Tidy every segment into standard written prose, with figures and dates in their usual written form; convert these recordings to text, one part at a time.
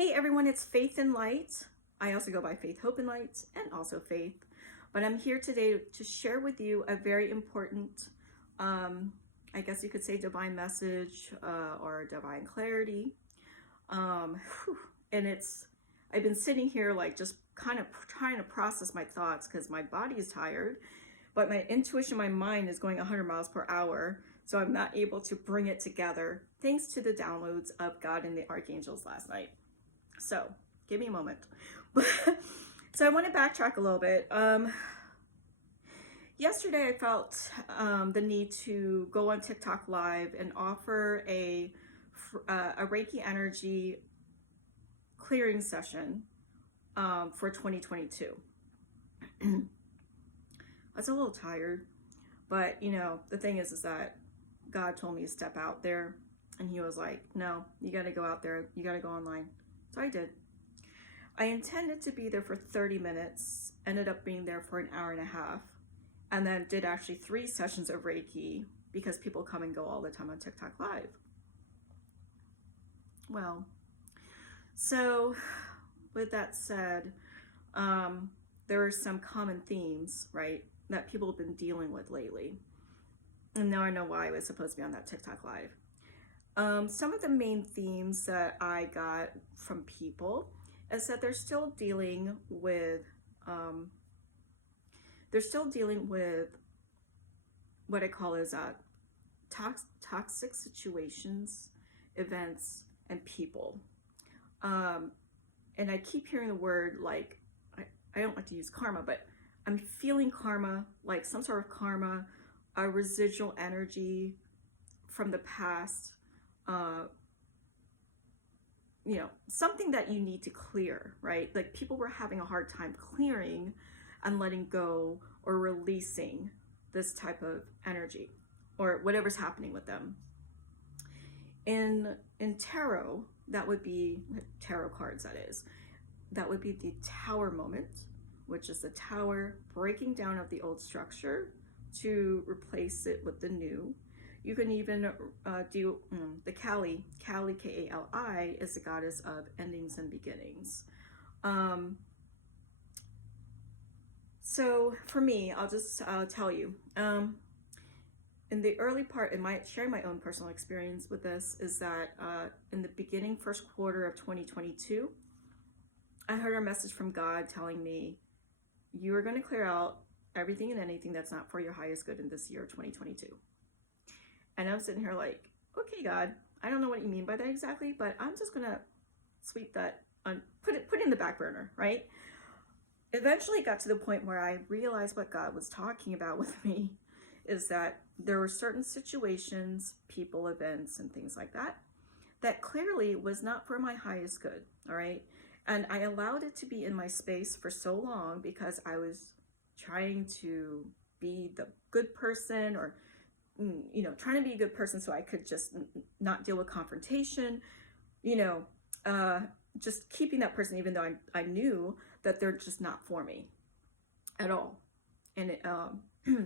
Hey everyone, it's Faith and Light. I also go by Faith, Hope, and Light, and also Faith. But I'm here today to share with you a very important, I guess you could say divine message or divine clarity. And I've been sitting here like just kind of trying to process my thoughts because my body is tired, but my intuition, my mind is going 100 miles per hour. So I'm not able to bring it together thanks to the downloads of God and the Archangels last night. So give me a moment. So I want to backtrack a little bit. Yesterday I felt the need to go on TikTok live and offer a Reiki Energy clearing session for 2022. I was a little tired, but you know, the thing is that God told me to step out there, and he was like, no, you got to go out there. You got to go online. So I did. I intended to be there for 30 minutes, ended up being there for an hour and a half, and then did actually 3 sessions of Reiki because people come and go all the time on TikTok Live. Well, so with that said, there are some common themes, right, that people have been dealing with lately. And now I know why I was supposed to be on that TikTok Live. Some of the main themes that I got from people is that they're still dealing with what I call is toxic situations, events, and people. And I keep hearing the word like, I don't like to use karma, but I'm feeling karma, like some sort of karma, a residual energy from the past. You know, something that you need to clear, right? Like people were having a hard time clearing and letting go or releasing this type of energy or whatever's happening with them. In tarot, that would be tarot cards, that would be the Tower moment, which is the tower breaking down of the old structure to replace it with the new. You can even do the Kali, K-A-L-I, is the goddess of endings and beginnings. So for me, I'll just tell you, in the early part, sharing my own personal experience with this, is that in the beginning, first quarter of 2022, I heard a message from God telling me, you are going to clear out everything and anything that's not for your highest good in this year, 2022. And I'm sitting here like, okay, God, I don't know what you mean by that exactly, but I'm just gonna sweep that put it in the back burner, right? Eventually it got to the point where I realized what God was talking about with me is that there were certain situations, people, events, and things like that, that clearly was not for my highest good, all right? And I allowed it to be in my space for so long because I was trying to be the good person, or you know, trying to be a good person so I could just not deal with confrontation, you know, just keeping that person even though I knew that they're just not for me at all. And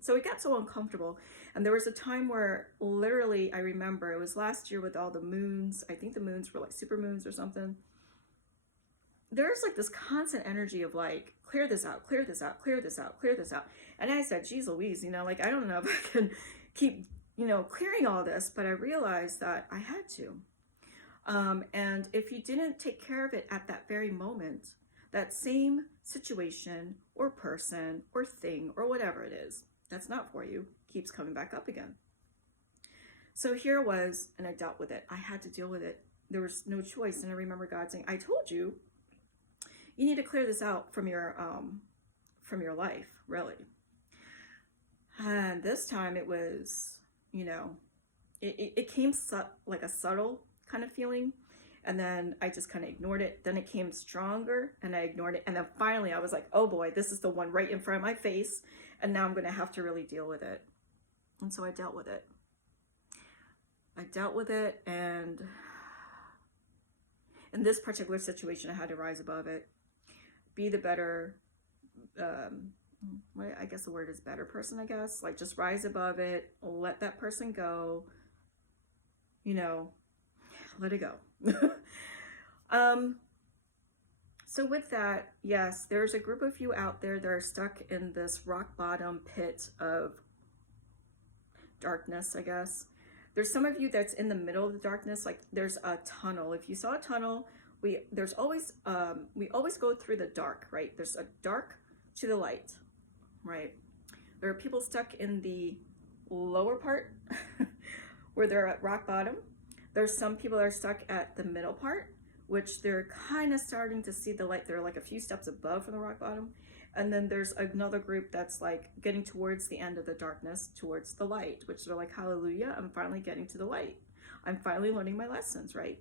so it got so uncomfortable. And there was a time where literally, I remember it was last year with all the moons. I think the moons were like super moons or something. There's like this constant energy of like, clear this out, clear this out, clear this out, clear this out. And I said, geez Louise, you know, like, I don't know if I can keep, you know, clearing all this, but I realized that I had to. And if you didn't take care of it at that very moment, that same situation or person or thing or whatever it is that's not for you keeps coming back up again. So here it was, and I dealt with it. I had to deal with it. There was no choice. And I remember God saying, I told you, you need to clear this out from your life, really. And this time it was, you know, it came like a subtle kind of feeling. And then I just kind of ignored it. Then it came stronger and I ignored it. And then finally I was like, oh boy, this is the one right in front of my face. And now I'm going to have to really deal with it. And so I dealt with it. And in this particular situation, I had to rise above it. Be the better, I guess the word is better person, I guess. Like just rise above it, let that person go, you know, let it go. So with that, yes, there's a group of you out there that are stuck in this rock bottom pit of darkness, I guess. There's some of you that's in the middle of the darkness, like there's a tunnel. If you saw a tunnel, we always go through the dark, right? There's a dark to the light, right? There are people stuck in the lower part where they're at rock bottom. There's some people that are stuck at the middle part, which they're kind of starting to see the light. They're like a few steps above from the rock bottom. And then there's another group that's like getting towards the end of the darkness, towards the light, which they're like, hallelujah, I'm finally getting to the light. I'm finally learning my lessons, right?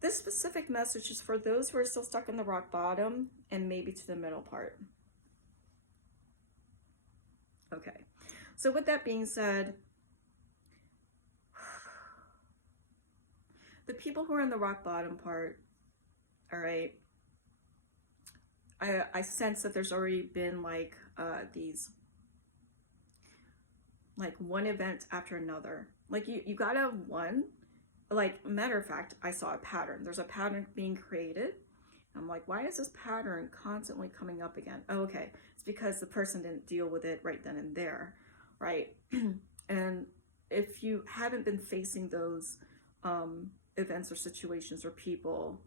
This specific message is for those who are still stuck in the rock bottom and maybe to the middle part. Okay, so with that being said, the people who are in the rock bottom part, all right, I sense that there's already been like these, like one event after another. Like you gotta one, like matter of fact, I saw a pattern. There's a pattern being created. I'm like, why is this pattern constantly coming up again? Oh, okay, it's because the person didn't deal with it right then and there, right? And if you haven't been facing those events or situations or people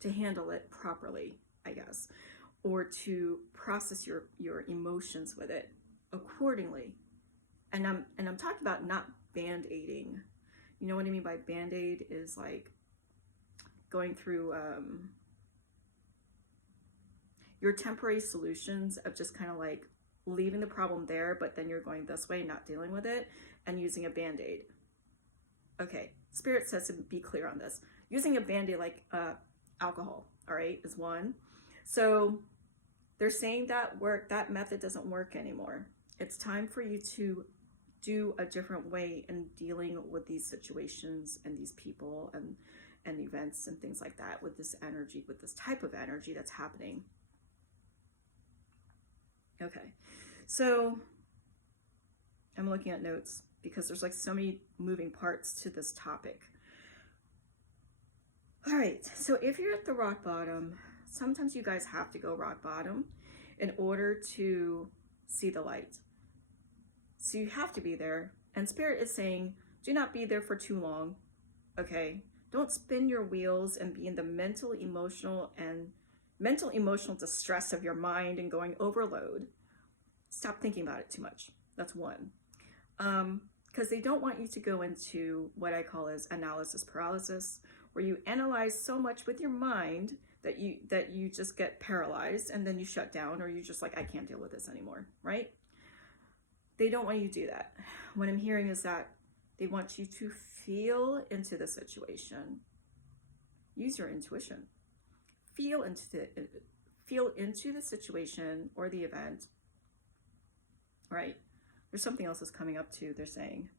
to handle it properly, I guess, or to process your emotions with it accordingly. And I'm talking about not band-aiding. You know what I mean by band-aid is like going through your temporary solutions of just kind of like leaving the problem there, but then you're going this way, not dealing with it, and using a band-aid. Okay, Spirit says to be clear on this. Using a band-aid like alcohol, all right, is one. So they're saying that method doesn't work anymore. It's time for you to do a different way in dealing with these situations and these people and events and things like that, with this energy, with this type of energy that's happening. Okay, so I'm looking at notes because there's like so many moving parts to this topic. All right, so if you're at the rock bottom, sometimes you guys have to go rock bottom in order to see the light. So you have to be there. And Spirit is saying, do not be there for too long, okay? Don't spin your wheels and be in the mental, emotional distress of your mind and going overload. Stop thinking about it too much. That's one. Because they don't want you to go into what I call as analysis paralysis, where you analyze so much with your mind that you just get paralyzed and then you shut down, or you just like, I can't deal with this anymore, right? They don't want you to do that. What I'm hearing is that they want you to feel into the situation. Use your intuition. Feel into the situation or the event, right? There's something else that's coming up too, they're saying.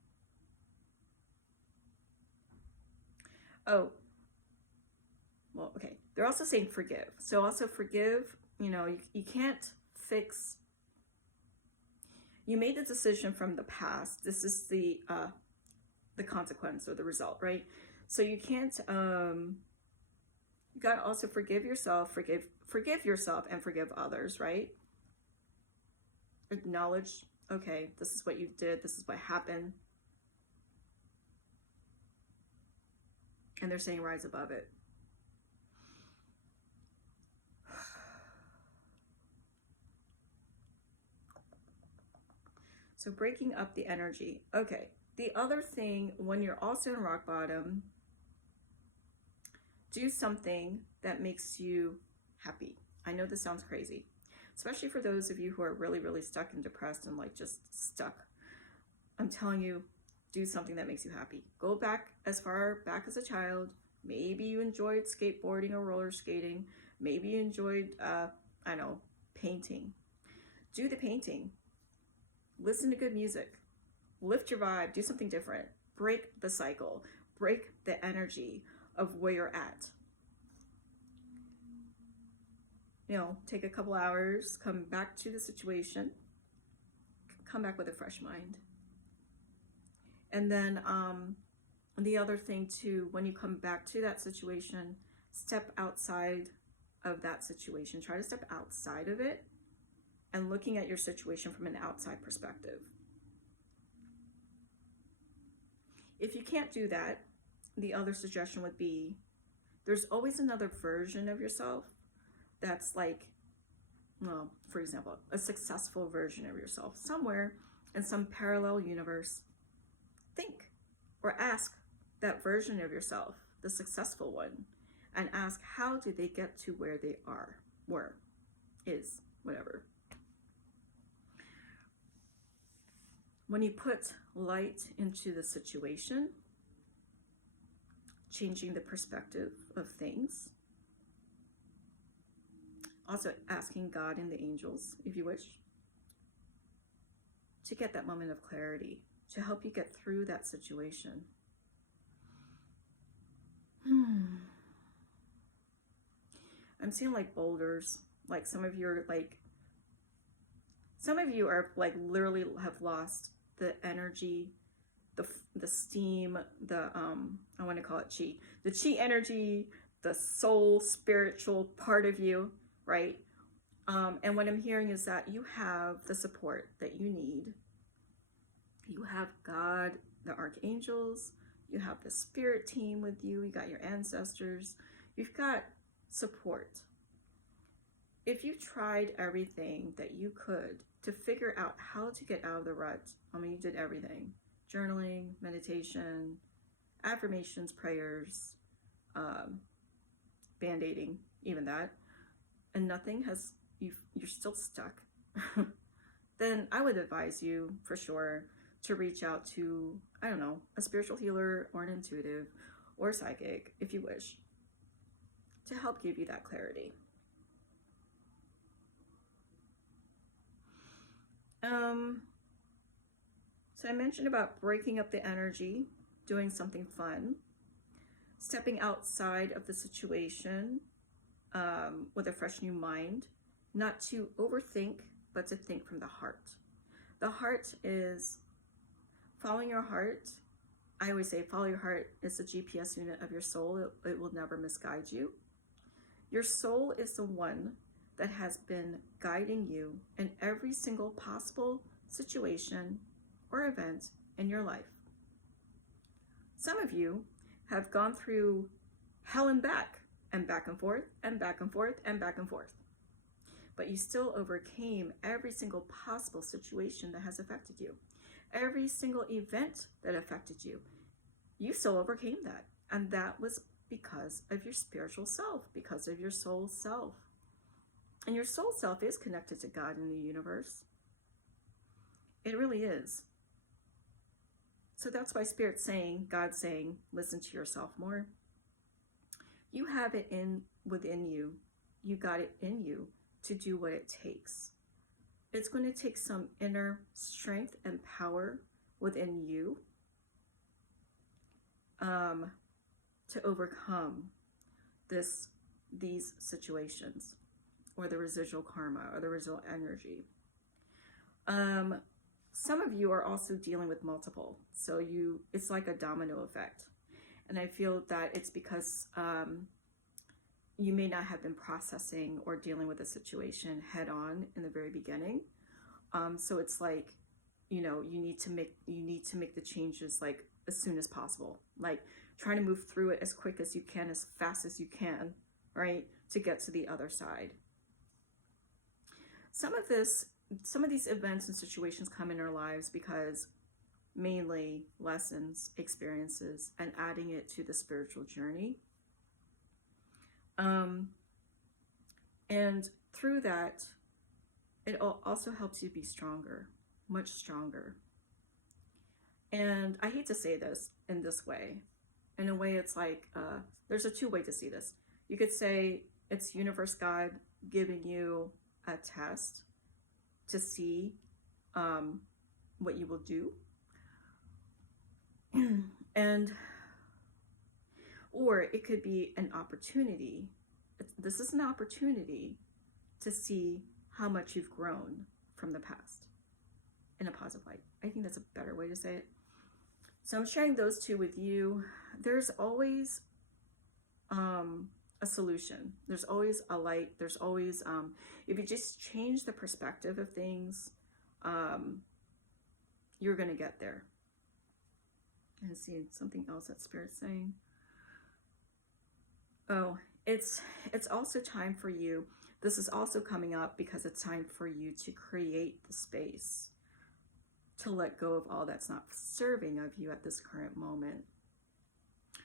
Oh, well, okay. They're also saying forgive. So also forgive, you can't fix. You made the decision from the past. This is the consequence or the result, right? So you can't, you gotta also forgive yourself, forgive yourself and forgive others, right? Acknowledge, okay, this is what you did, this is what happened. And they're saying rise above it. So breaking up the energy. Okay, the other thing, when you're also in rock bottom, do something that makes you happy. I know this sounds crazy, especially for those of you who are really, really stuck and depressed and like just stuck. I'm telling you, do something that makes you happy. Go back as far back as a child. Maybe you enjoyed skateboarding or roller skating. Maybe you enjoyed, I don't know, painting. Do the painting. Listen to good music. Lift your vibe. Do something different. Break the cycle. Break the energy of where you're at. Take a couple hours, come back to the situation, come back with a fresh mind. And then the other thing too, when you come back to that situation, step outside of that situation. Try to step outside of it and looking at your situation from an outside perspective. If you can't do that, the other suggestion would be there's always another version of yourself that's like, well, for example, a successful version of yourself somewhere in some parallel universe. Think or ask that version of yourself, the successful one, and ask how did they get to where they were, is, whatever. When you put light into the situation, changing the perspective of things, also asking God and the angels, if you wish, to get that moment of clarity, to help you get through that situation. I'm seeing like boulders, like some of you are literally have lost the energy, the steam, I want to call it chi, the chi energy, the soul, spiritual part of you, right? And what I'm hearing is that you have the support that you need. You have God, the archangels, you have the spirit team with you, you got your ancestors, you've got support. If you tried everything that you could to figure out how to get out of the rut, I mean, you did everything: journaling, meditation, affirmations, prayers, band-aiding, even that, and nothing has, you're still stuck, then I would advise you for sure to reach out to, I don't know, a spiritual healer or an intuitive or psychic, if you wish, to help give you that clarity. So I mentioned about breaking up the energy, doing something fun, stepping outside of the situation with a fresh new mind, not to overthink, but to think from the heart. The heart is following your heart. I always say follow your heart. It's the GPS unit of your soul. It will never misguide you. Your soul is the one that has been guiding you in every single possible situation or event in your life. Some of you have gone through hell and back and forth and back and forth and back and forth. But you still overcame every single possible situation that has affected you. Every single event that affected you, you still overcame that. And that was because of your spiritual self, because of your soul self. And your soul self is connected to God and the universe. It really is. So that's why Spirit's saying, God's saying, listen to yourself more. You have it within you. You got it in you to do what it takes. It's going to take some inner strength and power within you to overcome these situations, or the residual karma, or the residual energy. Some of you are also dealing with multiple, so it's like a domino effect. And I feel that it's because you may not have been processing or dealing with a situation head on in the very beginning. So it's like, you need to make the changes like as soon as possible, like trying to move through it as quick as you can, as fast as you can, right? To get to the other side. Some of these events and situations come in our lives because mainly lessons, experiences, and adding it to the spiritual journey. And through that, it also helps you be stronger, much stronger. And I hate to say this in this way. In a way, it's like, there's a two-way to see this. You could say it's universe, God giving you a test to see what you will do. Or it could be an opportunity. This is an opportunity to see how much you've grown from the past in a positive light. I think that's a better way to say it. So I'm sharing those two with you. There's always a solution. There's always a light. There's always, if you just change the perspective of things, you're going to get there. And see something else that Spirit's saying. Oh, it's also time for you. This is also coming up because it's time for you to create the space to let go of all that's not serving of you at this current moment.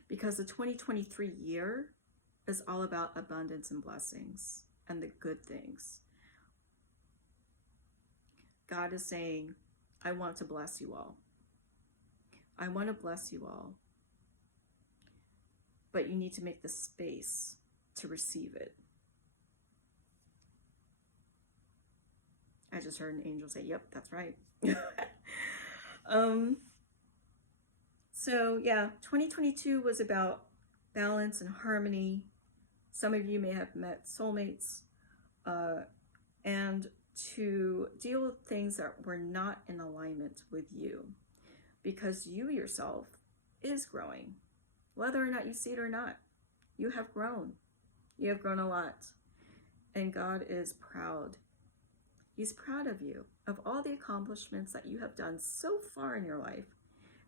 Because the 2023 year is all about abundance and blessings and the good things. God is saying, I want to bless you all. I want to bless you all. But you need to make the space to receive it. I just heard an angel say, yep, that's right. So yeah, 2022 was about balance and harmony. Some of you may have met soulmates, and to deal with things that were not in alignment with you, because you yourself is growing. Whether or not you see it or not, you have grown. You have grown a lot. And God is proud. He's proud of you, of all the accomplishments that you have done so far in your life,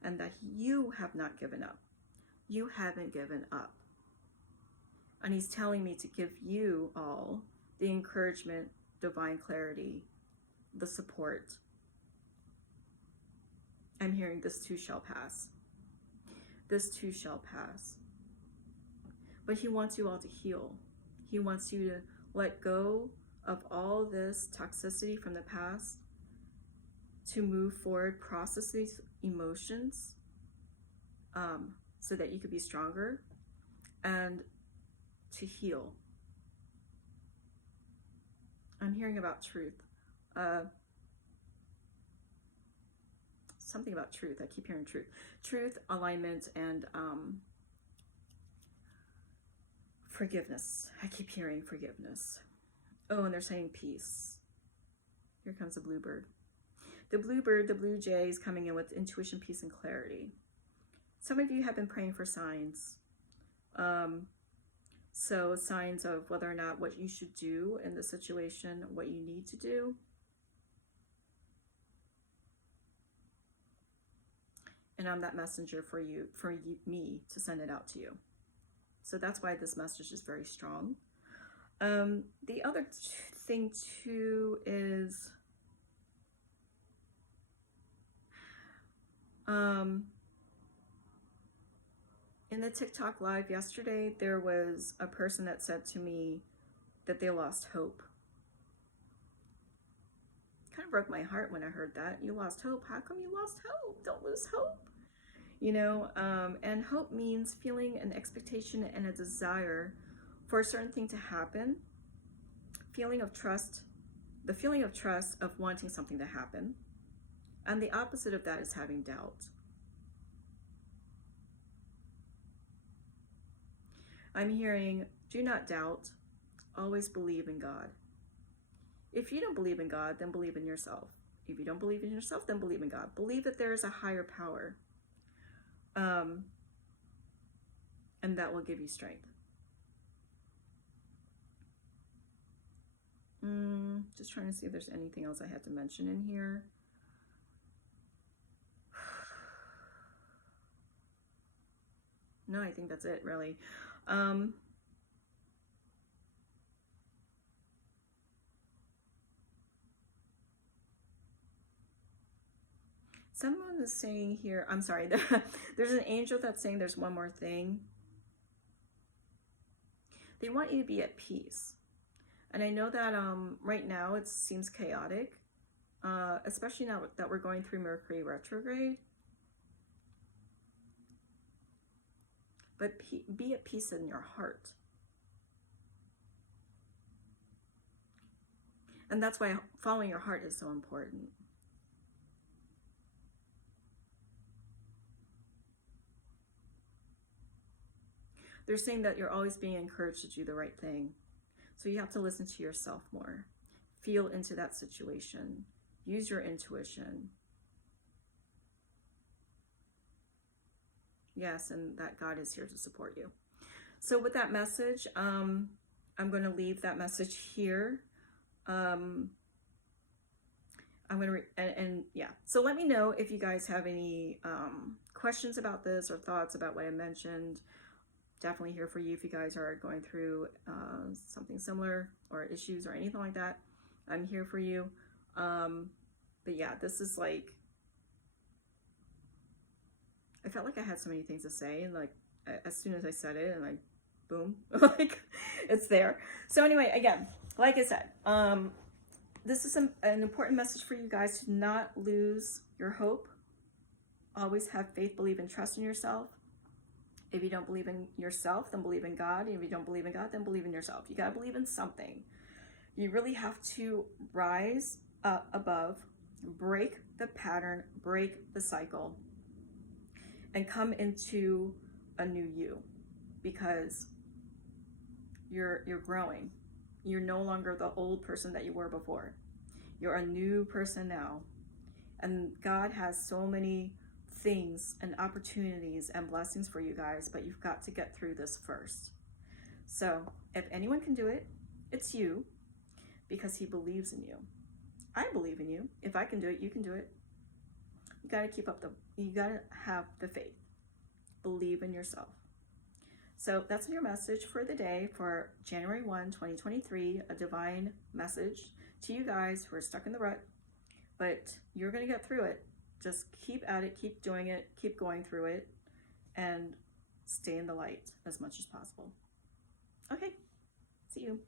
and that you have not given up. You haven't given up. And he's telling me to give you all the encouragement, divine clarity, the support. I'm hearing this too shall pass. This too shall pass. But he wants you all to heal. He wants you to let go of all this toxicity from the past, to move forward, process these emotions, so that you could be stronger, and to heal. I'm hearing about truth. Something about truth. I keep hearing truth. Truth, alignment, and forgiveness. I keep hearing forgiveness. Oh, and they're saying peace. Here comes the bluebird. The bluebird, the blue jay, is coming in with intuition, peace, and clarity. Some of you have been praying for signs. So signs of whether or not what you should do in the situation, what you need to do. And I'm that messenger for me to send it out to you. So that's why this message is very strong. The other thing too is, in the TikTok live yesterday, there was a person that said to me that they lost hope. Kind of broke my heart when I heard that. You lost hope. How come you lost hope? Don't lose hope. You know, and hope means feeling an expectation and a desire for a certain thing to happen. Feeling of trust, the feeling of trust of wanting something to happen. And the opposite of that is having doubt. I'm hearing, do not doubt, always believe in God. If you don't believe in God, then believe in yourself. If you don't believe in yourself, then believe in God. Believe that there is a higher power. And that will give you strength. Just trying to see if there's anything else I had to mention in here. No, I think that's it, really. Someone is saying here, I'm sorry, there's an angel that's saying there's one more thing. They want you to be at peace. And I know that right now it seems chaotic, especially now that we're going through Mercury retrograde. But be at peace in your heart. And that's why following your heart is so important. They're saying that you're always being encouraged to do the right thing. So you have to listen to yourself more. Feel into that situation. Use your intuition. Yes, and that God is here to support you. So with that message, I'm going to leave that message here. I'm going to, and yeah, so let me know if you guys have any questions about this or thoughts about what I mentioned. Definitely here for you if you guys are going through something similar or issues or anything like that. I'm here for you. But yeah, this is like, I felt like I had so many things to say, and like as soon as I said it, and like boom, like it's there. So anyway, again, like I said, this is an important message for you guys to not lose your hope. Always have faith, believe, and trust in yourself. If you don't believe in yourself, then believe in God. And if you don't believe in God, then believe in yourself. You got to believe in something. You really have to rise up above, break the pattern, break the cycle, and come into a new you, because you're growing. You're no longer the old person that you were before. You're a new person now. And God has so many things and opportunities and blessings for you guys, but you've got to get through this first. So if anyone can do it, it's you, because he believes in you. I believe in you. If I can do it, you can do it. You got to you got to have the faith. Believe in yourself. So that's your message for the day for January 1, 2023, a divine message to you guys who are stuck in the rut, but you're going to get through it. Just keep at it, keep doing it, keep going through it, and stay in the light as much as possible. Okay, see you.